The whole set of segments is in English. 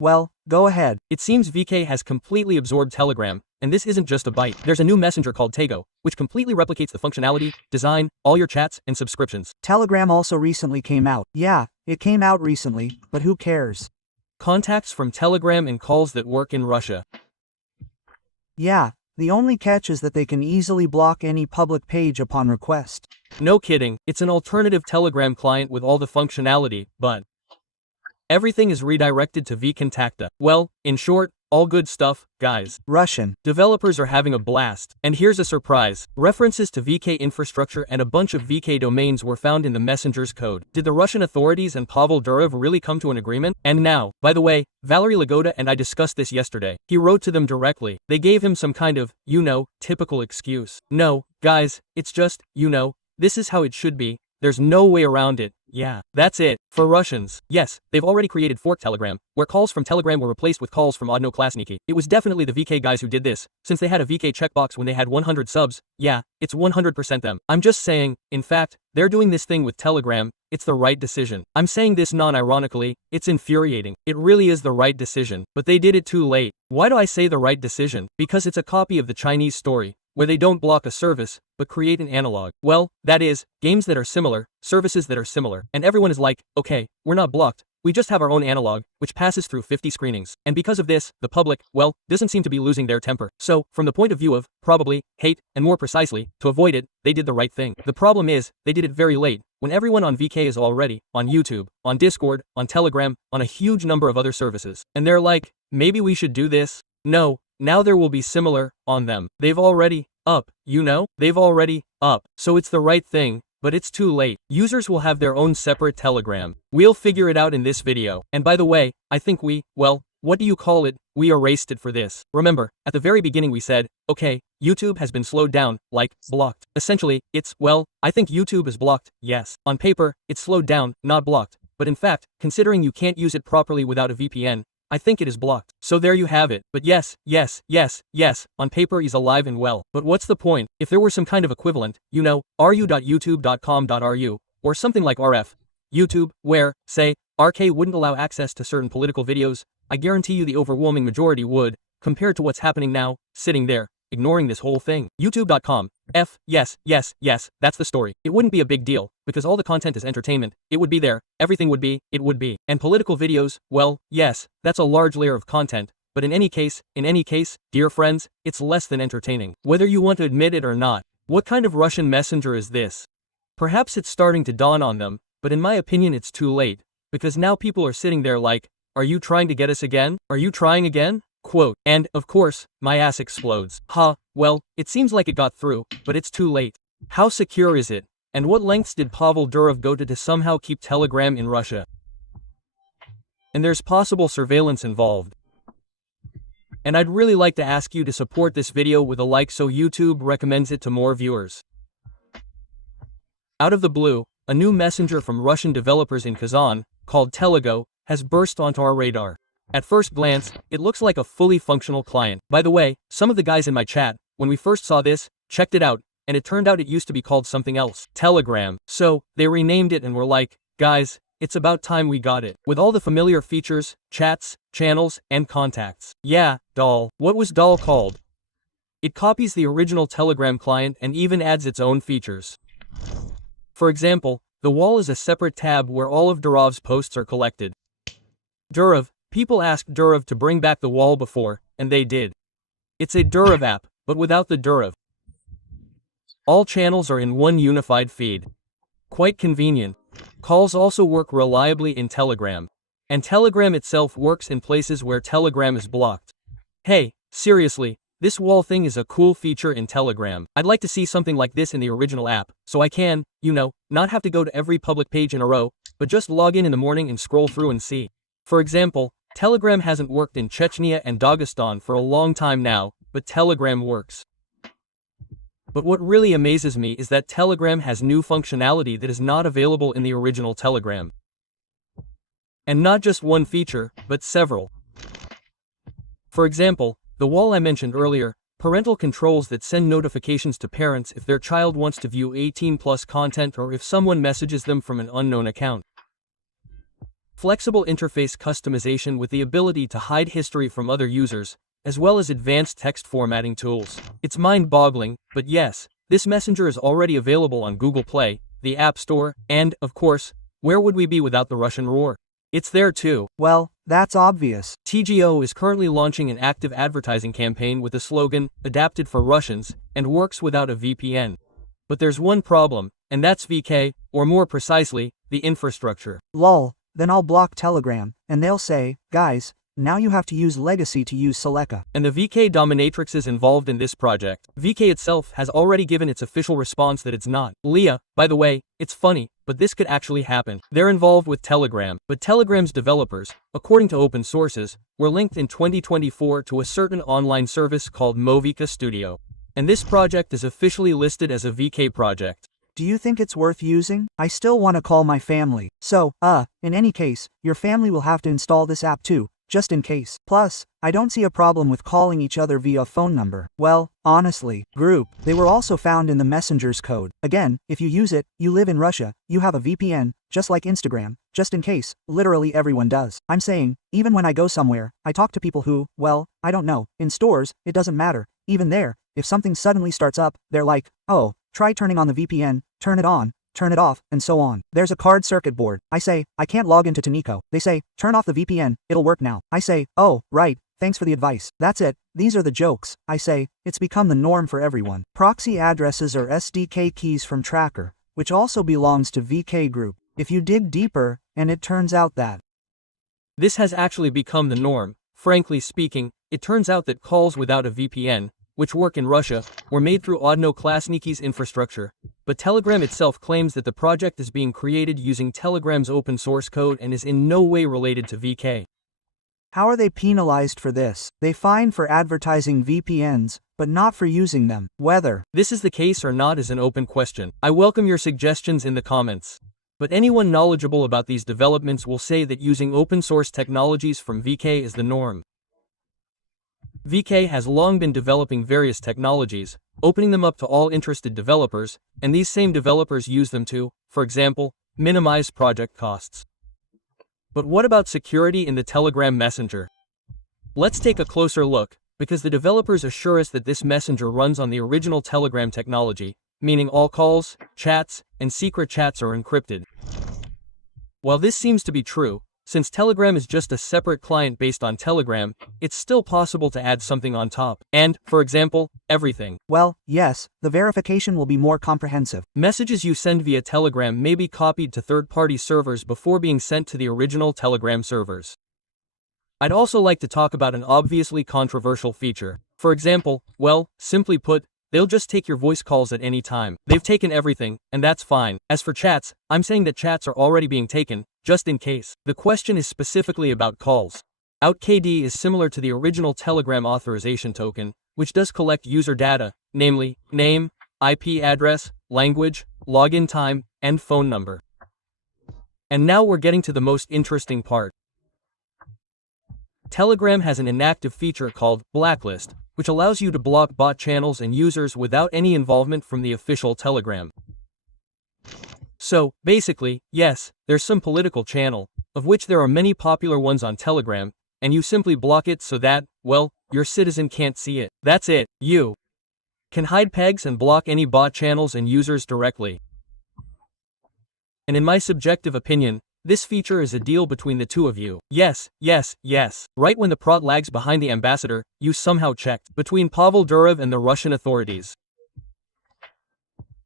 Well, go ahead. It seems VK has completely absorbed Telegram, and this isn't just a bite. There's a new messenger called Telega, which completely replicates the functionality, design, all your chats, and subscriptions. Telegram also recently came out. Yeah, it came out recently, but who cares? Contacts from Telegram and calls that work in Russia. Yeah, the only catch is that they can easily block any public page upon request. No kidding, it's an alternative Telegram client with all the functionality, but everything is redirected to vKontakta. Well, in short, all good stuff, guys. Russian. Developers are having a blast. And here's a surprise. References to VK infrastructure and a bunch of VK domains were found in the Messenger's code. Did the Russian authorities and Pavel Durov really come to an agreement? And now, by the way, Valery Lagoda and I discussed this yesterday. He wrote to them directly. They gave him some kind of, typical excuse. No, guys, it's just, this is how it should be. There's no way around it. Yeah, that's it. For Russians, yes, they've already created forked Telegram, where calls from Telegram were replaced with calls from Odnoklassniki. It was definitely the VK guys who did this, since they had a VK checkbox when they had 100 subs. Yeah, it's 100% them. I'm just saying, in fact, they're doing this thing with Telegram. It's the right decision. I'm saying this non-ironically, it's infuriating. It really is the right decision, but they did it too late. Why do I say the right decision? Because it's a copy of the Chinese story, where they don't block a service, but create an analog. Well, that is, games that are similar, services that are similar, and everyone is like, okay, we're not blocked, we just have our own analog, which passes through 50 screenings. And because of this, the public, doesn't seem to be losing their temper. So, from the point of view of, probably, hate, and more precisely, to avoid it, they did the right thing. The problem is, they did it very late, when everyone on VK is already, on YouTube, on Discord, on Telegram, on a huge number of other services. And they're like, maybe we should do this? No, now there will be similar, on them. They've already, up, they've already, up. So it's the right thing, but it's too late. Users will have their own separate Telegram. We'll figure it out in this video. And by the way, I think we erased it for this. Remember, at the very beginning we said, okay, YouTube has been slowed down, blocked. Essentially, it's, I think YouTube is blocked, yes. On paper, it's slowed down, not blocked. But in fact, considering you can't use it properly without a VPN, I think it is blocked. So there you have it. But yes, on paper he's alive and well. But what's the point? If there were some kind of equivalent, ru.youtube.com.ru, or something like RF, YouTube, where, say, RK wouldn't allow access to certain political videos, I guarantee you the overwhelming majority would, compared to what's happening now, sitting there, ignoring this whole thing. YouTube.com. Yes, that's the story. It wouldn't be a big deal, because all the content is entertainment. It would be there, everything would be, it would be. And political videos, yes, that's a large layer of content, but in any case, dear friends, it's less than entertaining. Whether you want to admit it or not. What kind of Russian messenger is this? Perhaps it's starting to dawn on them, but in my opinion it's too late, because now people are sitting there like, are you trying to get us again? Are you trying again? Quote, and, of course, my ass explodes. Well, it seems like it got through, but it's too late. How secure is it? And what lengths did Pavel Durov go to somehow keep Telegram in Russia? And there's possible surveillance involved. And I'd really like to ask you to support this video with a like so YouTube recommends it to more viewers. Out of the blue, a new messenger from Russian developers in Kazan, called Telega, has burst onto our radar. At first glance, it looks like a fully functional client. By the way, some of the guys in my chat, when we first saw this, checked it out, and it turned out it used to be called something else, Telegram. So, they renamed it and were like, guys, it's about time we got it. With all the familiar features, chats, channels, and contacts. Yeah, doll. What was doll called? It copies the original Telegram client and even adds its own features. For example, the wall is a separate tab where all of Durov's posts are collected. Durov. People asked Durov to bring back the wall before, and they did. It's a Durov app, but without the Durov. All channels are in one unified feed. Quite convenient. Calls also work reliably in Telegram. And Telegram itself works in places where Telegram is blocked. Hey, seriously, this wall thing is a cool feature in Telegram. I'd like to see something like this in the original app, so I can, not have to go to every public page in a row, but just log in the morning and scroll through and see. For example, Telegram hasn't worked in Chechnya and Dagestan for a long time now, but Telegram works. But what really amazes me is that Telegram has new functionality that is not available in the original Telegram. And not just one feature, but several. For example, the wall I mentioned earlier, parental controls that send notifications to parents if their child wants to view 18+ content or if someone messages them from an unknown account. flexible interface customization with the ability to hide history from other users, as well as advanced text formatting tools. It's mind-boggling, but yes, this messenger is already available on Google Play, the App Store, and, of course, where would we be without the Russian roar? It's there too. Well, that's obvious. TGO is currently launching an active advertising campaign with the slogan, adapted for Russians, and works without a VPN. But there's one problem, and that's VK, or more precisely, the infrastructure. Lol, then I'll block Telegram, and they'll say, guys, now you have to use legacy to use Telega. And the VK dominatrixes involved in this project. VK itself has already given its official response that it's not. Leah, by the way, it's funny, but this could actually happen. They're involved with Telegram, but Telegram's developers, according to open sources, were linked in 2024 to a certain online service called Movica Studio. And this project is officially listed as a VK project. Do you think it's worth using? I still want to call my family. So, in any case, your family will have to install this app too, just in case. Plus, I don't see a problem with calling each other via phone number. Well, honestly, group, they were also found in the Messenger's code. Again, if you use it, you live in Russia, you have a VPN, just like Instagram, just in case, literally everyone does. I'm saying, even when I go somewhere, I talk to people who, well, I don't know, in stores, it doesn't matter, even there, if something suddenly starts up, they're like, oh, try turning on the VPN, turn it on, turn it off, and so on. There's a card circuit board. I say, I can't log into Tanico. They say, turn off the VPN, it'll work now. I say, oh, right, thanks for the advice. That's it, these are the jokes. I say, it's become the norm for everyone. Proxy addresses are SDK keys from Tracker, which also belongs to VK Group. If you dig deeper, and it turns out that this has actually become the norm. Frankly speaking, it turns out that calls without a VPN, which work in Russia, were made through Odnoklassniki's infrastructure, but Telegram itself claims that the project is being created using Telegram's open source code and is in no way related to VK. How are they penalized for this? They fine for advertising VPNs, but not for using them. Whether this is the case or not is an open question. I welcome your suggestions in the comments. But anyone knowledgeable about these developments will say that using open source technologies from VK is the norm. VK has long been developing various technologies, opening them up to all interested developers, and these same developers use them to, for example, minimize project costs. But what about security in the Telegram Messenger? Let's take a closer look, because the developers assure us that this messenger runs on the original Telegram technology, meaning all calls, chats, and secret chats are encrypted. While this seems to be true, since Telegram is just a separate client based on Telegram, it's still possible to add something on top. And, for example, everything. Well, yes, the verification will be more comprehensive. Messages you send via Telegram may be copied to third-party servers before being sent to the original Telegram servers. I'd also like to talk about an obviously controversial feature. For example, well, simply put, they'll just take your voice calls at any time. They've taken everything, and that's fine. As for chats, I'm saying that chats are already being taken, just in case. The question is specifically about calls. OutKD is similar to the original Telegram authorization token, which does collect user data, namely, name, IP address, language, login time, and phone number. And now we're getting to the most interesting part. Telegram has an inactive feature called Blacklist, which allows you to block bot channels and users without any involvement from the official Telegram. So, basically, yes, there's some political channel, of which there are many popular ones on Telegram, and you simply block it so that, well, your citizen can't see it. That's it. You can hide pegs and block any bot channels and users directly. And in my subjective opinion, this feature is a deal between the two of you. Yes, yes, yes. Right when the prot lags behind the ambassador, you somehow checked between Pavel Durov and the Russian authorities.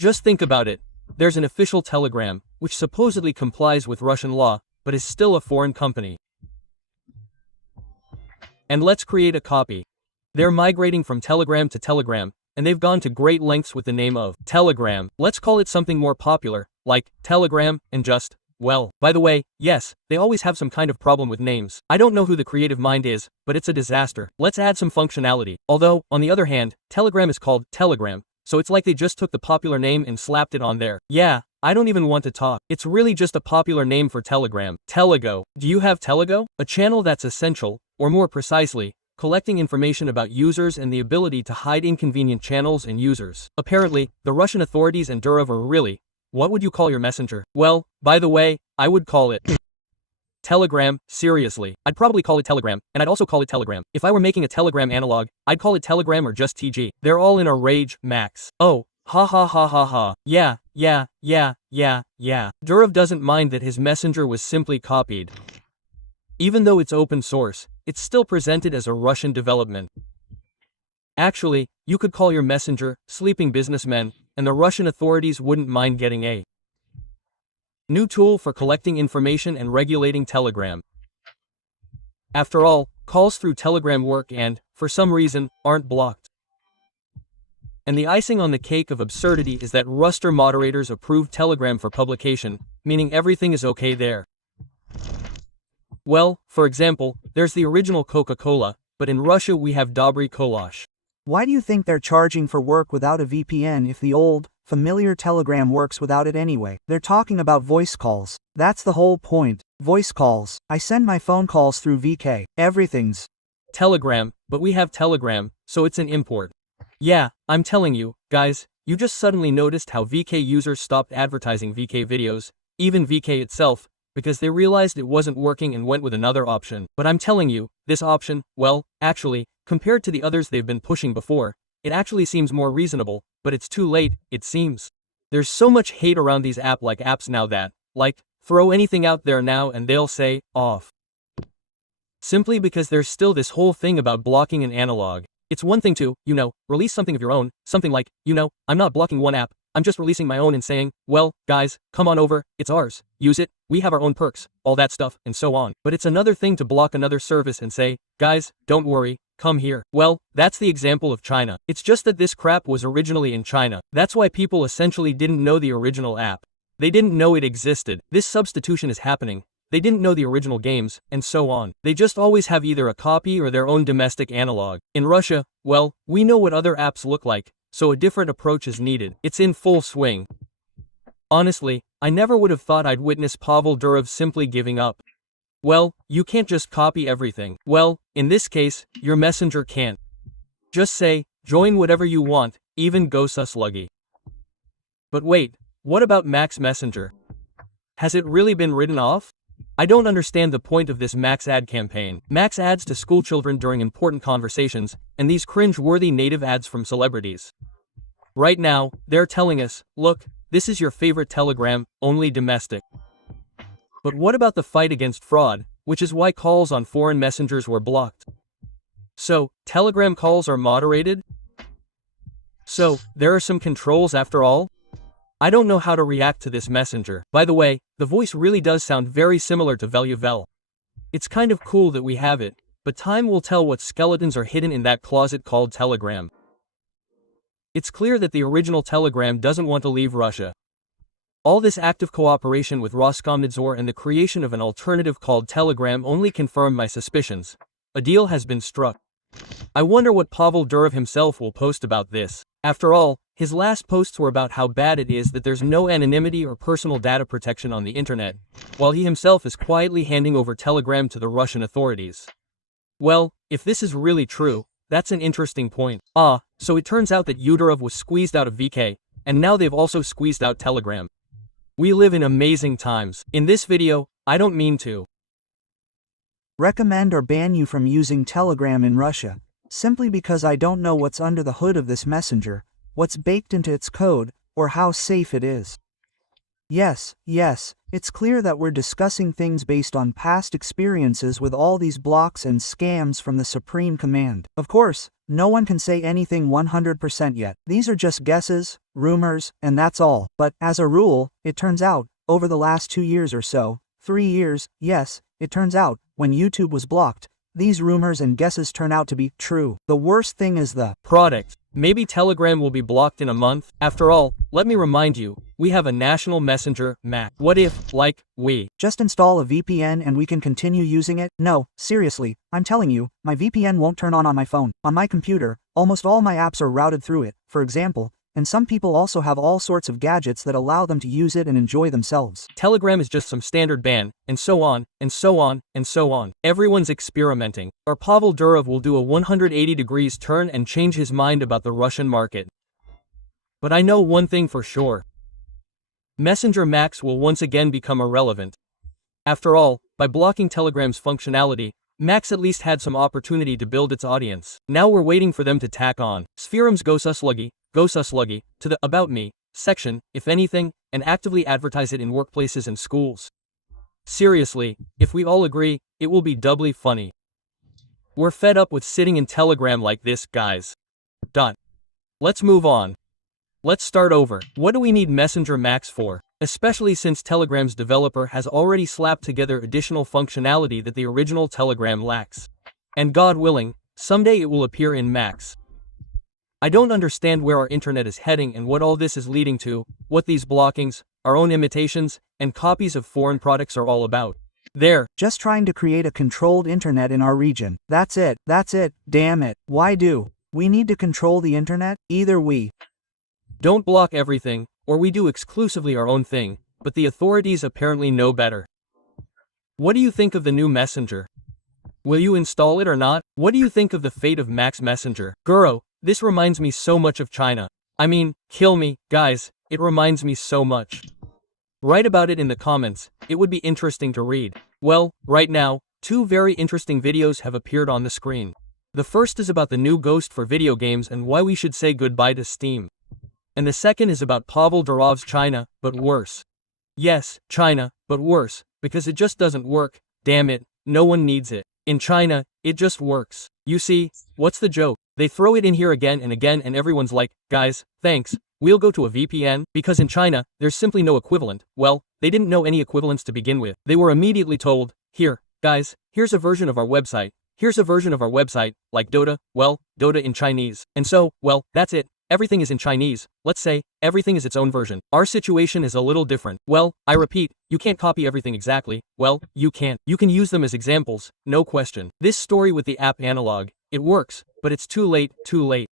Just think about it. There's an official Telegram, which supposedly complies with Russian law, but is still a foreign company. And let's create a copy. They're migrating from Telegram to Telegram, and they've gone to great lengths with the name of Telegram. Let's call it something more popular, like Telegram, and just, well, by the way, yes, they always have some kind of problem with names. I don't know who the creative mind is, but it's a disaster. Let's add some functionality. Although, on the other hand, Telegram is called Telegram, so it's like they just took the popular name and slapped it on there. Yeah, I don't even want to talk. It's really just a popular name for Telegram. Telego. Do you have Telego? A channel that's essential, or more precisely, collecting information about users and the ability to hide inconvenient channels and users. Apparently, the Russian authorities and Durov are really, what would you call your messenger? Well, by the way, I would call it Telegram, seriously. I'd probably call it Telegram, and I'd also call it Telegram. If I were making a Telegram analog, I'd call it Telegram or just TG. They're all in a rage, Max. Oh, ha ha ha ha ha. Yeah. Durov doesn't mind that his messenger was simply copied. Even though it's open source, it's still presented as a Russian development. Actually, you could call your messenger Sleeping Businessmen, and the Russian authorities wouldn't mind getting a new tool for collecting information and regulating Telegram. After all, calls through Telegram work and, for some reason, aren't blocked. And the icing on the cake of absurdity is that Ruster moderators approved Telegram for publication, meaning everything is okay there. Well, for example, there's the original Coca-Cola, but in Russia we have Dobry Kolash. Why do you think they're charging for work without a VPN if the old, familiar Telegram works without it anyway? They're talking about voice calls. That's the whole point. Voice calls. I send my phone calls through VK. Everything's Telegram, but we have Telegram, so it's an import. Yeah, I'm telling you, guys, you just suddenly noticed how VK users stopped advertising VK videos, even VK itself, because they realized it wasn't working and went with another option. But I'm telling you, this option, well, actually, compared to the others they've been pushing before, it actually seems more reasonable, but it's too late, it seems. There's so much hate around these app-like apps now that, like, throw anything out there now and they'll say, off. Simply because there's still this whole thing about blocking an analog. It's one thing to, release something of your own, something like, I'm not blocking one app, I'm just releasing my own and saying, well, guys, come on over, it's ours, use it, we have our own perks, all that stuff, and so on. But it's another thing to block another service and say, guys, don't worry, come here. Well, that's the example of China. It's just that this crap was originally in China. That's why people essentially didn't know the original app. They didn't know it existed. This substitution is happening. They didn't know the original games, and so on. They just always have either a copy or their own domestic analog. In Russia, well, we know what other apps look like, so a different approach is needed. It's in full swing. Honestly, I never would have thought I'd witness Pavel Durov simply giving up. Well, you can't just copy everything. Well, in this case, your messenger can't. Just say, join whatever you want, even go sluggy. But wait, what about Max Messenger? Has it really been written off? I don't understand the point of this Max ad campaign. Max ads to schoolchildren during important conversations, and these cringe-worthy native ads from celebrities. Right now, they're telling us, look, this is your favorite Telegram, only domestic. But what about the fight against fraud, which is why calls on foreign messengers were blocked? So, Telegram calls are moderated? So, there are some controls after all? I don't know how to react to this messenger. By the way, the voice really does sound very similar to Veluvel. It's kind of cool that we have it, but time will tell what skeletons are hidden in that closet called Telegram. It's clear that the original Telegram doesn't want to leave Russia. All this active cooperation with Roskomnadzor and the creation of an alternative called Telegram only confirm my suspicions. A deal has been struck. I wonder what Pavel Durov himself will post about this. After all, his last posts were about how bad it is that there's no anonymity or personal data protection on the internet, while he himself is quietly handing over Telegram to the Russian authorities. Well, if this is really true, that's an interesting point. So it turns out that Udorov was squeezed out of VK, and now they've also squeezed out Telegram. We live in amazing times. In this video, I don't mean to recommend or ban you from using Telegram in Russia, simply because I don't know what's under the hood of this messenger, what's baked into its code, or how safe it is. Yes, it's clear that we're discussing things based on past experiences with all these blocks and scams from the Supreme Command. Of course, no one can say anything 100% yet. These are just guesses, rumors, and that's all. But, as a rule, it turns out, over the last 2 years or so, 3 years, yes, it turns out, when YouTube was blocked, these rumors and guesses turn out to be true. The worst thing is the product. Maybe Telegram will be blocked in a month. After all, let me remind you, we have a national messenger, Mac. What if, we just install a VPN and we can continue using it? No, seriously, I'm telling you, my VPN won't turn on my phone. On my computer, almost all my apps are routed through it, for example, and some people also have all sorts of gadgets that allow them to use it and enjoy themselves. Telegram is just some standard ban, and so on, and so on, and so on. Everyone's experimenting. Or Pavel Durov will do a 180 degrees turn and change his mind about the Russian market. But I know one thing for sure. Messenger Max will once again become irrelevant. After all, By blocking Telegram's functionality, Max at least had some opportunity to build its audience. Now we're waiting for them to tack on Spherum's go susluggy to the About Me section, if anything, and actively advertise it in workplaces and schools. Seriously, if we all agree, it will be doubly funny. We're fed up with sitting in Telegram like this, guys. Let's move on. Let's start over. What do we need Messenger Max for? Especially since Telegram's developer has already slapped together additional functionality that the original Telegram lacks. And God willing, someday it will appear in Max. I don't understand where our internet is heading and what all this is leading to, what these blockings, our own imitations, and copies of foreign products are all about. Just trying to create a controlled internet in our region. That's it, damn it. Why do we need to control the internet? Either we don't block everything, or we do exclusively our own thing, but the authorities apparently know better. What do you think of the new Messenger? Will you install it or not? What do you think of the fate of Max Messenger? Guro, this reminds me so much of China. I mean, kill me, guys, it reminds me so much. Write about it in the comments, it would be interesting to read. Well, right now, two very interesting videos have appeared on the screen. The first is about the new Ghost for video games and why we should say goodbye to Steam. And the second is about Pavel Durov's China, but worse. Yes, China, but worse, because it just doesn't work, damn it, no one needs it. In China, it just works. You see, what's the joke? They throw it in here again and everyone's like, guys, thanks, we'll go to a VPN, because in China, there's simply no equivalent. Well, they didn't know any equivalents to begin with. They were immediately told, here, guys, here's a version of our website, like Dota, well, Dota in Chinese. And so, well, that's it. Everything is in Chinese, let's say, everything is its own version. Our situation is a little different. Well, I repeat, you can't copy everything exactly. Well, you can't. You can use them as examples, no question. This story with the app analog, it works, but it's too late.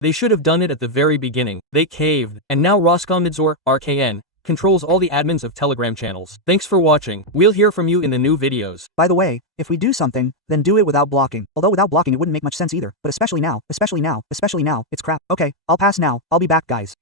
They should have done it at the very beginning. They caved. And now Roskomnadzor, RKN, controls all the admins of Telegram channels. Thanks for watching. We'll hear from you in the new videos. By the way, if we do something, then do it without blocking. Although without blocking it wouldn't make much sense either, but especially now, it's crap. Okay, I'll pass now, I'll be back guys.